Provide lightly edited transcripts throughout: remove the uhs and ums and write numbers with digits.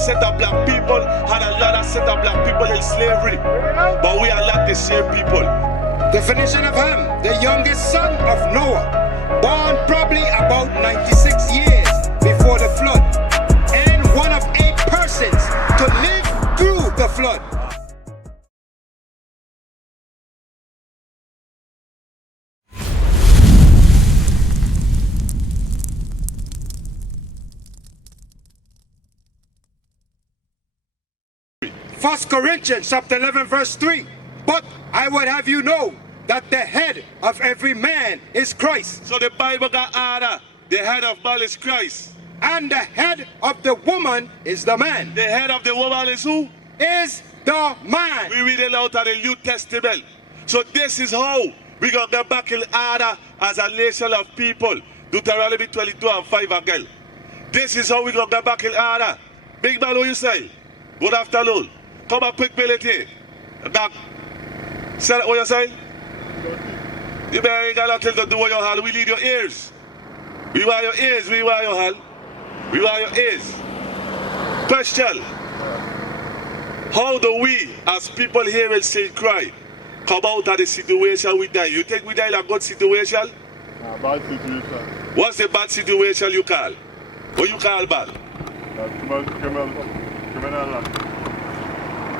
set of black people and another set of black people in slavery. But we are not the same people. Definition of Ham, the youngest son of Noah, born probably about 96 years before the flood, and one of 8 persons to live through the flood. First Corinthians chapter 11 verse 3. But I would have you know that the head of every man is Christ. So the Bible got order. The head of man is Christ. And the head of the woman is the man. The head of the woman is who? Is the man. We read it out of the New Testament. So this is how we going to get back in order as a nation of people. Deuteronomy 22 and 5 again. This is how we going to get back in order. Big man, what you say? Good afternoon. Come on, quick ability. Back. Say what you say? You better ain't got nothing to do with your hand. We need your ears. We want your ears. We want your hand. We want your ears. Question. How do we, as people here in St. Croix, come out of the situation we die? You think we die in a good situation? Bad situation. What's the bad situation you call? What you call bad? Criminal.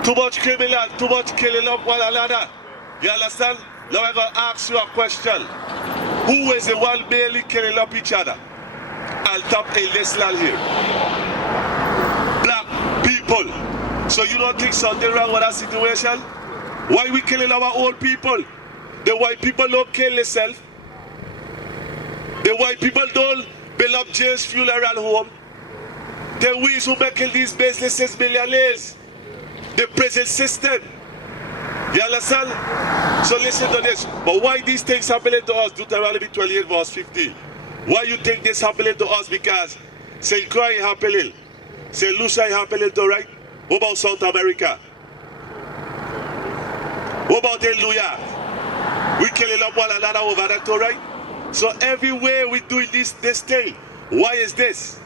Too much criminal, too much killing up one another. You understand? Now I'm going to ask you a question. Who is the one barely killing up each other? I'll top a list here. Black people. So you don't think something wrong with that situation? Why we killing our own people? The white people don't kill themselves. The white people don't build up jails, funeral home. The we who making these businesses millionaires. The prison system. You understand? So listen to this. But why these things happening to us? Deuteronomy 28 verse 15. Why you think this happening to us? Because St. Croix happening. St. Lucia happening to, right? What about South America? What about in New York? We killing up one another over there too, right? So everywhere we doing this thing. Why is this?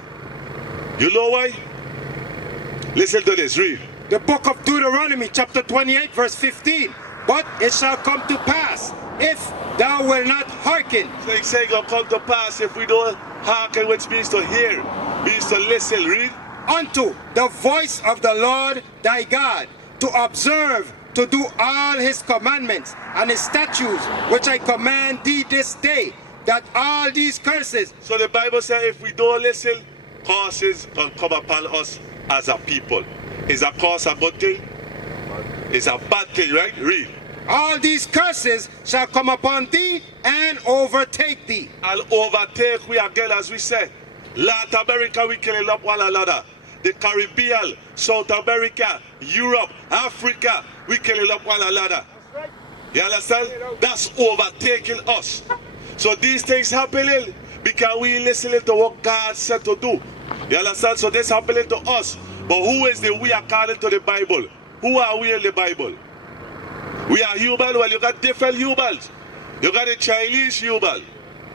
You know why? Listen to this, read. The book of Deuteronomy chapter 28 verse 15. But it shall come to pass if thou wilt not hearken. So it's saying it'll come to pass if we don't hearken, which means to hear, means to listen, read. Unto the voice of the Lord thy God, to observe, to do all his commandments and his statutes, which I command thee this day, that all these curses. So the Bible says if we don't listen, curses will come upon us as a people. Is a curse a good thing? It's a bad thing, right? Read. All these curses shall come upon thee and overtake thee. And overtake we again, as we said. Latin America, we killing up one another. The Caribbean, South America, Europe, Africa, we killing up one another. You understand? That's overtaking us. So these things happening because we listening to what God said to do. You understand? So this happening to us. But who is the we according to the Bible? Who are we in the Bible? We are human. Well, you got different humans. You got the Chinese human.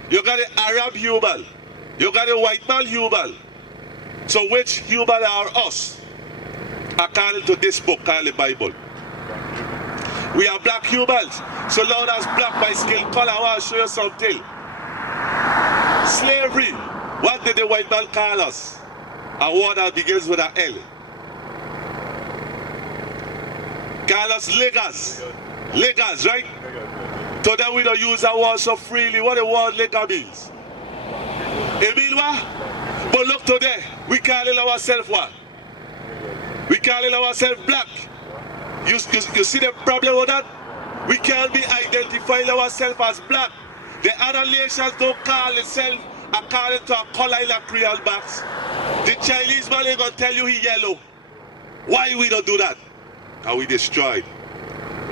You got the Arab human. You got the white man human. So which human are us? According to this book called the Bible. We are black humans. So now that's black by skin color. I want to show you something. Slavery. What did the white man call us? A word that begins with an L. Call us niggers. Niggers, right? Today we don't use that word so freely. What the word nigger means? It means what? But look today, we calling ourselves what? We calling ourselves black. You see the problem with that? We can't be identifying ourselves as black. The other nations don't call themselves according to a color in a crayon box. The Chinese man ain't gonna tell you he yellow. Why we don't do that? And we destroyed.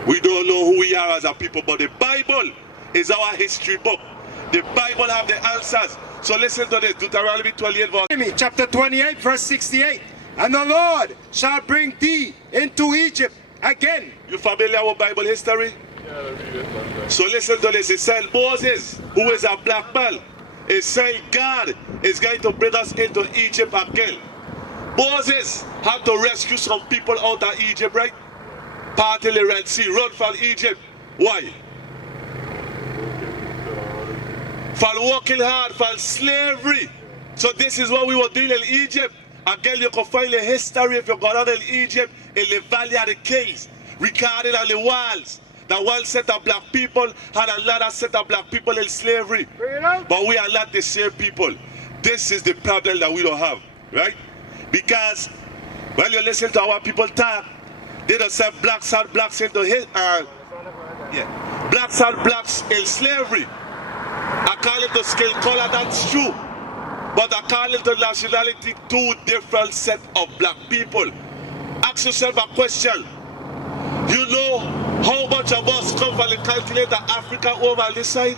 We don't know who we are as a people, but the Bible is our history book. The Bible have the answers. So listen to this, Deuteronomy 28 verse. Chapter 28 verse 68. And the Lord shall bring thee into Egypt again. You familiar with Bible history? So listen to this. It said Moses, who is a black man, is saying God is going to bring us into Egypt again. Moses had to rescue some people out of Egypt, right? Part of the Red Sea, run from Egypt. Why? For working hard, for slavery. So this is what we were doing in Egypt. Again, you can find the history if you go down in Egypt, in the Valley of the Kings, recorded on the walls. That one set of black people had another set of black people in slavery. But we are not the same people. This is the problem that we don't have, right? Because when you listen to our people talk, they don't say blacks had blacks into blacks had blacks in slavery. According to skin color, that's true. But according to nationality, two different set of black people. Ask yourself a question. You know how much of us come from the continent of Africa over on this side?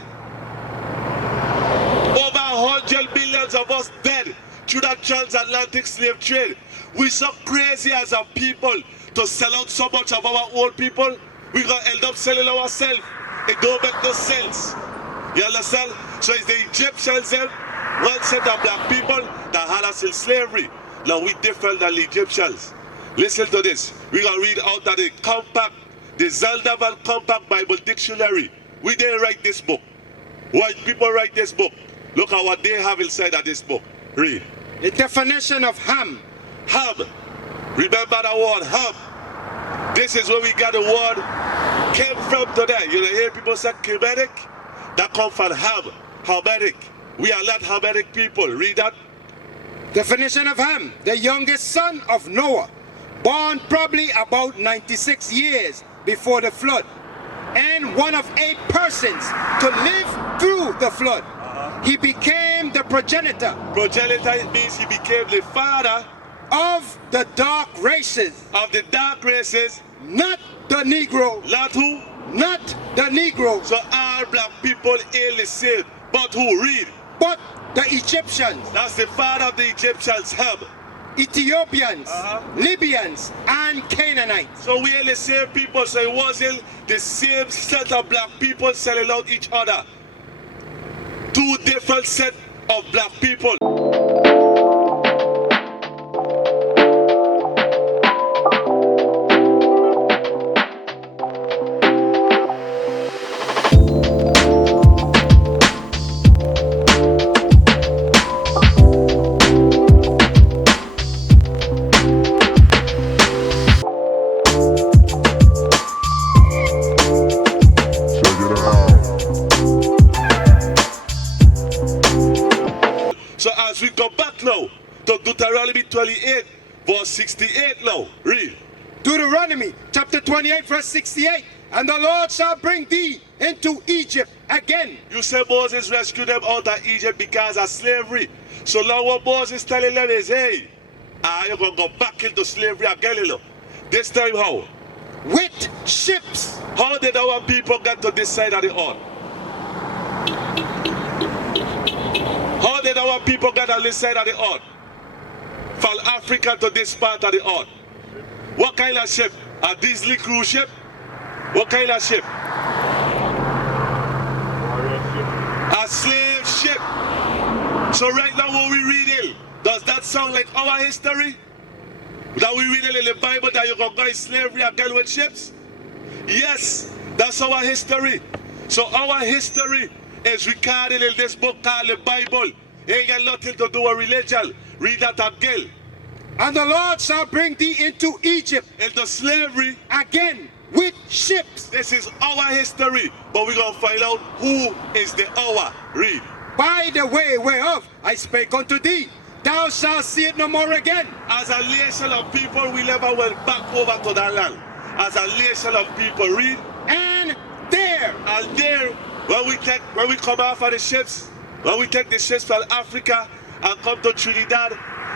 Over 100 million of us dead through that transatlantic slave trade. We so crazy as a people to sell out so much of our own people. We're going to end up selling ourselves. It don't make no sense. You understand? So it's the Egyptians then, one set of black people that had us in slavery. Now we different than the Egyptians. Listen to this. We're going to read out of the compact, the Zaldavan Compact Bible Dictionary. We didn't write this book. White people write this book. Look at what they have inside of this book. Read. The definition of ham. Ham. Remember the word ham. This is where we got the word came from today. You know, hear people say Kemetic? That come from ham. Hamitic. We are not Hamitic people. Read that. Definition of Ham, the youngest son of Noah, born probably about 96 years before the flood, and one of 8 persons to live through the flood. He became the progenitor. Progenitor means he became the father of the dark races. Of the dark races. Not the Negro. Not who? Not the Negro. So all black people hail the same. But who? Read. But the Egyptians. That's the father of the Egyptians, Ham. Ethiopians, Libyans, and Canaanites. So we are the same people, so it wasn't the same set of black people selling out each other. Two different set of black people. So as we go back now to Deuteronomy 28, verse 68 now, read. Deuteronomy chapter 28, verse 68. And the Lord shall bring thee into Egypt again. You say Moses rescued them out of Egypt because of slavery. So now what Moses telling them is, hey, you're going to go back into slavery again, you know. This time how? With ships. How did our people get to this side of the earth? How did our people get on this side of the earth? From Africa to this part of the earth. What kind of ship? A Disney cruise ship? What kind of ship? A slave ship. So right now what we reading, does that sound like our history? That we reading in the Bible that you're going to go in slavery again with ships? Yes, that's our history. So our history is recorded in this book called the Bible. It ain't got nothing to do with religion. Read that again. And the Lord shall bring thee into Egypt. Into slavery. Again with ships. This is our history. But we're going to find out who is the our. Read. By the way whereof I spake unto thee, thou shalt see it no more again. As a nation of people, we never went back over to that land. As a nation of people, read. And there. And there. When we come off of the ships, when we take the ships from Africa and come to Trinidad,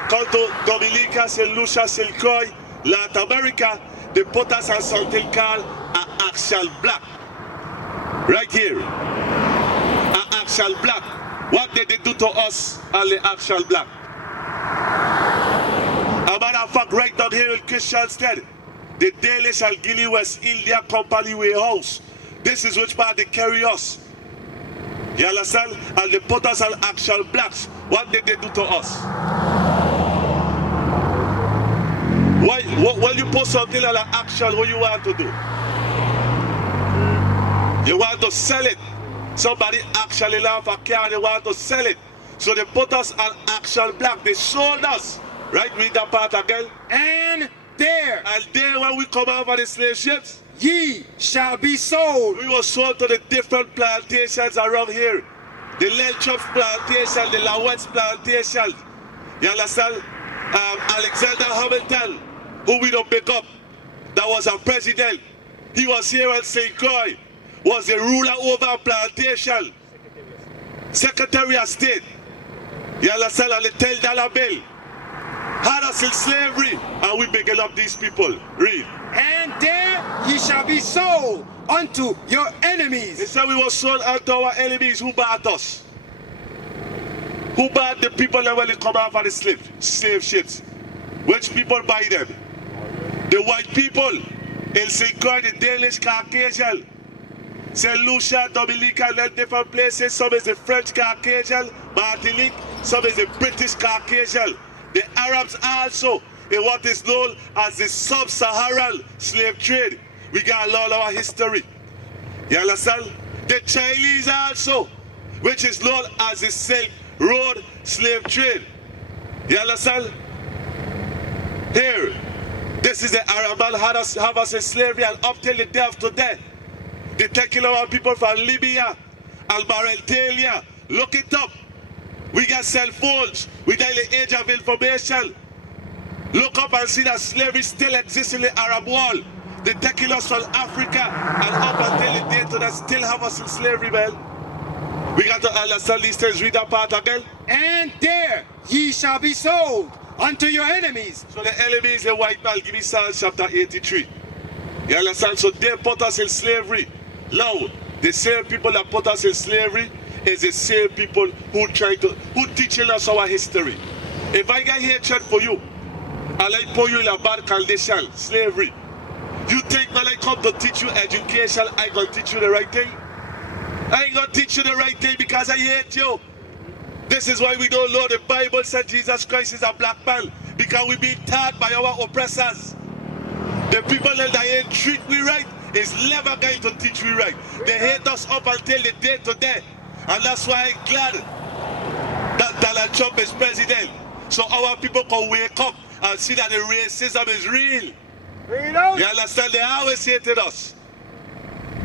come to Dominica, St. Lucia, St. Croix, Latin America, they put us on something called an actual black. Right here. An actual black. What did they do to us on the actual black? A matter of fact, right down here in Christianstead, the Danish and Guinea West India Company Warehouse. This is which part they carry us. You understand? And they put us on actual blacks. What did they do to us? When you put something like an action, what you want to do? You want to sell it. Somebody actually love a car, they want to sell it. So they put us on action block. They sold us. Right? Read that part again. And there When we come out of the slave ships, ye shall be sold. we were sold to the different plantations around here. The Lelchops plantation, the Lawet's plantation. You understand? Alexander Hamilton, who we don't pick up, that was our president. He was here at St. Croix, was the ruler over a plantation. Secretary of State. You understand? And the $10 bill. Had us in slavery, and we picking up these people. Read. And there ye shall be sold unto your enemies. They said we were sold unto our enemies. Who bought us? Who bought the people that when they come out of the slave ships? Which people buy them? The white people in St. Croix, the Danish Caucasian, St. Lucia, Dominica, and different places. Some is the French Caucasian, Martinique. Some is the British Caucasian. The Arabs also in what is known as the sub-Saharan slave trade. We got a lot of our history. You understand? The Chinese also, which is known as the Silk Road slave trade. You understand? Here, this is the Arab man have us in slavery, and up till the day of today, they're taking our people from Libya and Mauritania. Look it up. We got cell phones. We are in the age of information. Look up and see that slavery still exists in the Arab world. They're taking us from Africa and up until the day today still have us in slavery, man. We got to understand these things. Read that part again. And there ye shall be sold unto your enemies. So the enemy is a white man. Give me Psalm chapter 83. You understand? So they put us in slavery. Now, the same people that put us in slavery is the same people who teaching us our history. If I get hatred for you, and I put you in a bad condition, slavery, you think when I come to teach you education, I gonna teach you the right thing? I ain't gonna teach you the right thing because I hate you. This is why we don't know the Bible said Jesus Christ is a black man, because we being taught by our oppressors. The people that ain't treat we right is never going to teach we right. They hate us up until the day today. And that's why I'm glad that Donald Trump is president. So our people can wake up and see that the racism is real. Read out. You understand? They always hated us.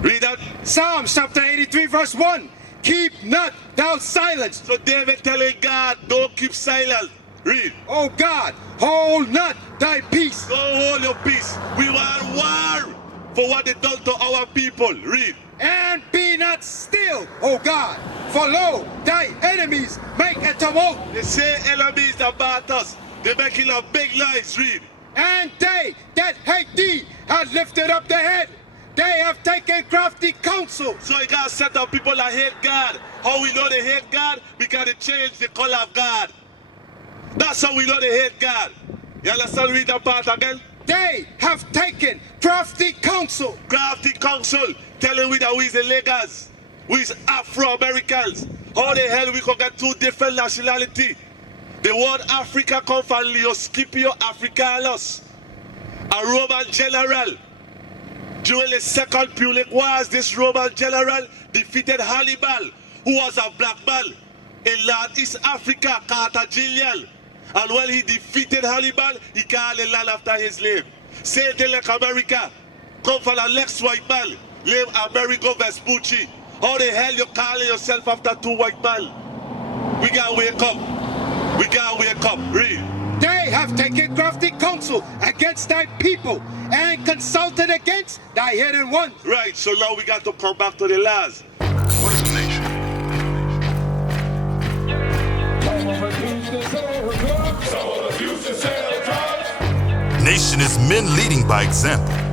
Read that. Psalm chapter 83 verse 1. Keep not thou silence. So David telling God, don't keep silent. Read. O God, hold not thy peace. Don't hold your peace. We want war for what they done to our people. Read. And be not still, O God, for lo, thy enemies make a tumult. They say enemies that bought us. They're making a big noise. Read. And they that hate thee have lifted up their head. They have taken crafty counsel. So you gotta set up people that hate God. How we know they hate God? Because they change the color of God. That's how we know they hate God. You understand? Read that part again. They have taken crafty counsel. Crafty counsel telling we that we is the Lagos. We is Afro-Americans. How the hell we could get two different nationality? The word Africa come from Leo Scipio Africanus, a Roman general. During the Second Punic Wars, this Roman general defeated Hannibal, who was a black man in East Africa, Carthaginian. And when he defeated Hannibal, he called the land after his name. Same thing like America, come from a next white man, named Amerigo Vespucci. How the hell you calling yourself after two white men? We gotta wake up. We gotta wake up. Read. They have taken crafty counsel against thy people and consulted against thy hidden ones. Right, so now we got to come back to the laws. What is a nation? Nation is men leading by example.